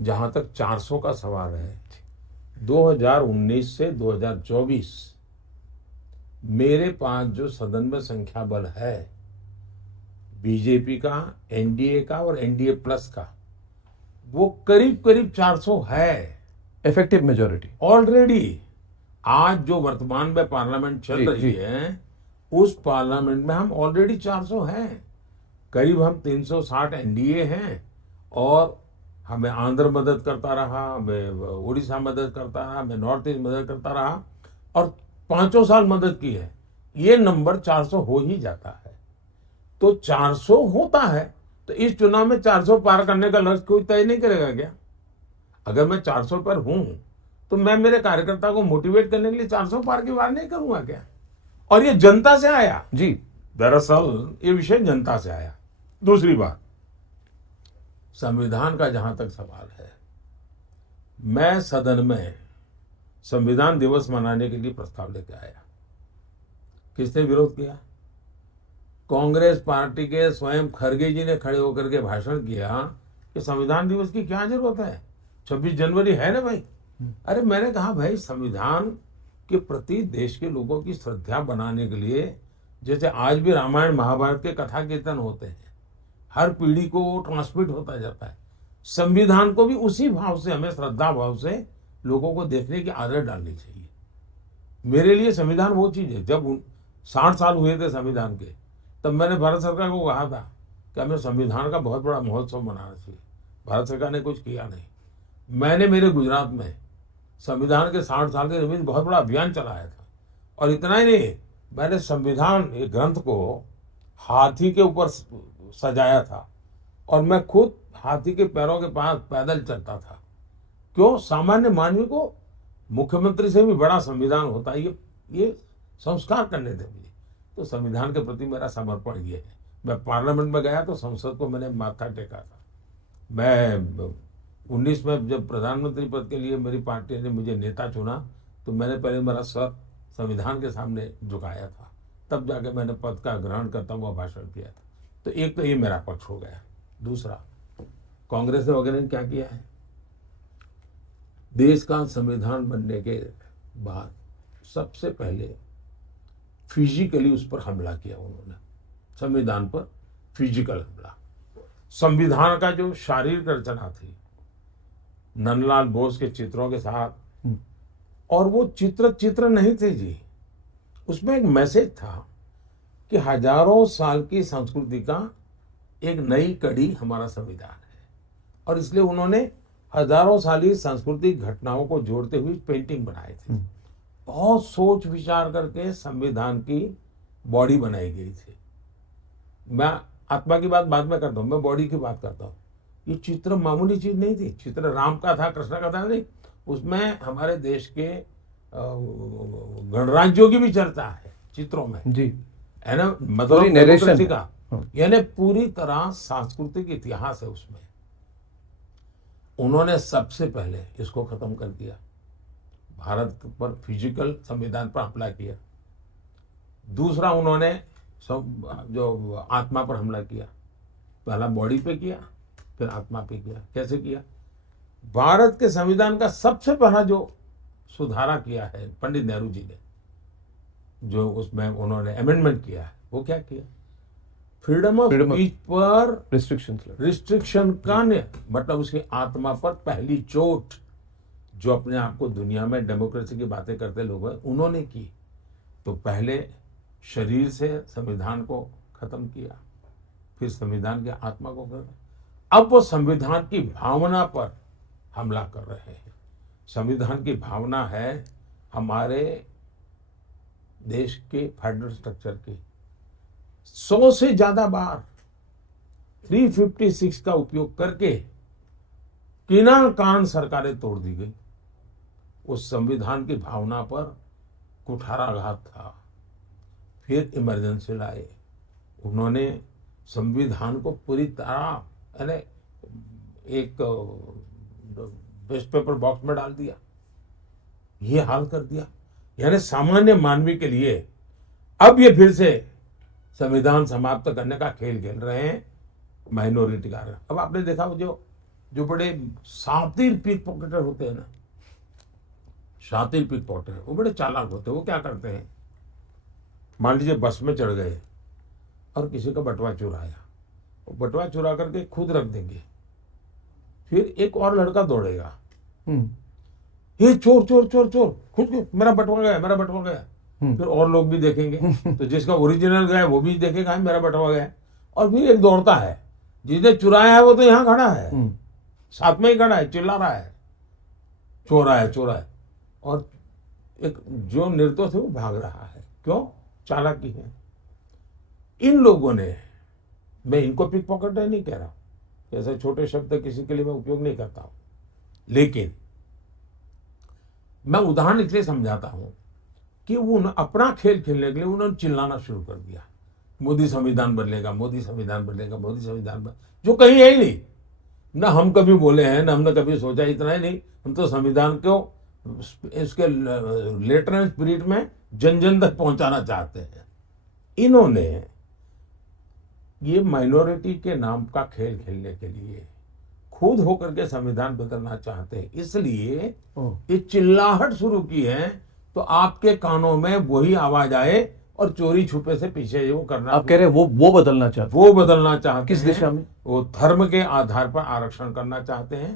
जहां तक 400 का सवाल है, 2019 से 2024 मेरे पास जो सदन में संख्या बल है, बीजेपी का, एनडीए का और एनडीए प्लस का, वो करीब करीब 400 है इफेक्टिव मेजोरिटी। ऑलरेडी। आज जो वर्तमान में पार्लियामेंट चल जी, रही जी। है, उस पार्लियामेंट में हम ऑलरेडी 400 हैं। करीब हम 360 एनडीए हैं, और हमें आंध्र मदद करता रहा, हमें उड़ीसा मदद करता रहा, हमें नॉर्थ ईस्ट मदद करता रहा, और 5 साल मदद की है। ये नंबर 400 हो ही जाता है। तो 400 होता है, तो इस चुनाव में 400 पार करने का लक्ष्य कोई तय नहीं करेगा क्या? अगर मैं 400 पर हूं, तो मैं मेरे कार्यकर्ता को मोटिवेट करने के लिए 400 पार की बात नहीं करूंगा क्या? और ये जनता से आया। जी। दरअसल ये विषय जनता से आया। दूसरी बात, संविधान का जहां तक सवाल है, मैं सदन में संविधान दिवस मनाने के लिए प्रस्ताव लेकर आया। किसने विरोध किया? कांग्रेस पार्टी के स्वयं खड़गे जी ने खड़े होकर के भाषण किया कि संविधान दिवस की क्या जरूरत है, 26 जनवरी है ना भाई। अरे मैंने कहा भाई, संविधान के प्रति देश के लोगों की श्रद्धा बनाने के लिए, जैसे आज भी रामायण महाभारत के कथा कीर्तन होते हैं, हर पीढ़ी को वो ट्रांसमिट होता जाता है, संविधान को भी उसी भाव से, हमें श्रद्धा भाव से लोगों को देखने की आदत डालनी चाहिए। मेरे लिए संविधान वो चीज है। जब 60 साल हुए थे संविधान के, तब मैंने भारत सरकार को कहा था कि हमें संविधान का बहुत बड़ा महोत्सव मनाना चाहिए। भारत सरकार ने कुछ किया नहीं। मैंने मेरे गुजरात में संविधान के 60 साल के निमित्त बहुत बड़ा अभियान चलाया था। और इतना ही नहीं, मैंने संविधान एक ग्रंथ को हाथी के ऊपर सजाया था, और मैं खुद हाथी के पैरों के पास पैदल चलता था। क्यों? सामान्य मानवी को मुख्यमंत्री से भी बड़ा संविधान होता है, ये संस्कार करने थे मुझे। तो संविधान के प्रति मेरा समर्पण ये है। मैं पार्लियामेंट में गया तो संसद को मैंने माथा टेका था। मैं 19 में जब प्रधानमंत्री पद के लिए मेरी पार्टी ने मुझे नेता चुना, तो मैंने पहले मेरा सर संविधान के सामने झुकाया था, तब जाके मैंने पद का ग्रहण करता हुआ भाषण किया था। तो एक तो ये मेरा पक्ष हो गया। दूसरा, कांग्रेस वगैरह ने क्या किया है? देश का संविधान बनने के बाद सबसे पहले फिजिकली उस पर हमला किया उन्होंने, संविधान पर फिजिकल हमला। संविधान का जो शारीरिक रचना थी, नंदलाल बोस के चित्रों के साथ, और वो चित्र नहीं थे जी, उसमें एक मैसेज था कि हजारों साल की संस्कृति का एक नई कड़ी हमारा संविधान है। और इसलिए उन्होंने हजारों साली सांस्कृतिक घटनाओं को जोड़ते हुए पेंटिंग बनाए थे। बहुत सोच विचार करके संविधान की बॉडी बनाई गई थी। मैं आत्मा की बात बाद में करता हूँ, मैं बॉडी की बात करता हूँ। ये चित्र मामूली चीज नहीं थी। चित्र राम का था, कृष्ण का था नहीं, उसमें हमारे देश के गणराज्यों की भी चर्चा है चित्रों में जी, है ना, पूरी मतलब नरेशन डेमोक्रेसी है। का, यानी पूरी तरह सांस्कृतिक इतिहास है उसमें। उन्होंने सबसे पहले इसको खत्म कर दिया, भारत पर फिजिकल संविधान पर हमला किया। दूसरा, उन्होंने जो आत्मा पर हमला किया, पहला बॉडी पे किया, फिर आत्मा पे किया। कैसे किया? भारत के संविधान का सबसे पहला जो सुधारा किया है पंडित नेहरू जी ने, जो उसमें उन्होंने अमेंडमेंट किया है, वो क्या किया? फ्रीडम ऑफ स्पीच पर रिस्ट्रिक्शन का मतलब उसकी आत्मा पर पहली चोट जो अपने आप को दुनिया में डेमोक्रेसी की बातें करते लोग हैं, उन्होंने की। तो पहले शरीर से संविधान को खत्म किया, फिर संविधान की आत्मा को कर, अब वो संविधान की भावना पर हमला कर रहे हैं। संविधान की भावना है हमारे देश के फेडरल स्ट्रक्चर की। 100 से ज्यादा बार 356 का उपयोग करके किनान कान सरकारें तोड़ दी गई। उस संविधान की भावना पर कुठाराघात था। फिर इमरजेंसी लाए, उन्होंने संविधान को पूरी तरह यानी एक वेस्ट पेपर बॉक्स में डाल दिया, ये हाल कर दिया। यानी सामान्य मानवी के लिए अब ये फिर से संविधान समाप्त करने का खेल खेल रहे हैं माइनॉरिटी का। अब आपने देखा जो जो बड़े शातिर पिक पॉकेटर होते हैं ना, शातिर पिक पॉकेटर, वो बड़े चालाक होते हैं। वो क्या करते हैं, मान लीजिए बस में चढ़ गए और किसी का बटुआ चुराया, वो बटुआ चुरा करके खुद रख देंगे, फिर एक और लड़का दौड़ेगा, ये चोर चोर चोर चोर, खुद मेरा बटुआ गया, मेरा बटुआ गया। फिर और लोग भी देखेंगे, तो जिसका ओरिजिनल गया वो भी देखेगा मेरा बटुआ गया। और फिर एक दौड़ता है, जिसने चुराया है वो तो यहाँ खड़ा है, साथ में ही खड़ा है, चिल्ला रहा है चोरा है चोरा है। और एक जो निर्दोष है वो भाग रहा है। क्यों? चालाकी है। इन लोगों ने, मैं इनको पिक पॉकेटर नहीं कह रहा हूं, ऐसे छोटे शब्द किसी के लिए मैं उपयोग नहीं करता हूं, लेकिन मैं उदाहरण इसलिए समझाता हूं कि वो अपना खेल खेलने के लिए उन्होंने चिल्लाना शुरू कर दिया, मोदी संविधान बदलेगा, मोदी संविधान बदलेगा, मोदी संविधान जो कहीं है ही नहीं। ना हम कभी बोले हैं, ना हमने कभी सोचा, इतना ही नहीं, हम तो संविधान को इसके लेटर एंड स्पिरिट में जन जन तक पहुंचाना चाहते हैं। इन्होंने ये माइनॉरिटी के नाम का खेल खेलने के लिए खुद होकर के संविधान बदलना चाहते हैं, इसलिए ये चिल्लाहट शुरू की है। तो आपके कानों में वही आवाज आए और चोरी छुपे से पीछे वो करना। आप कह रहे हैं वो बदलना चाहते हैं? वो बदलना चाहते हैं। किस दिशा में? वो धर्म के आधार पर आरक्षण करना चाहते हैं।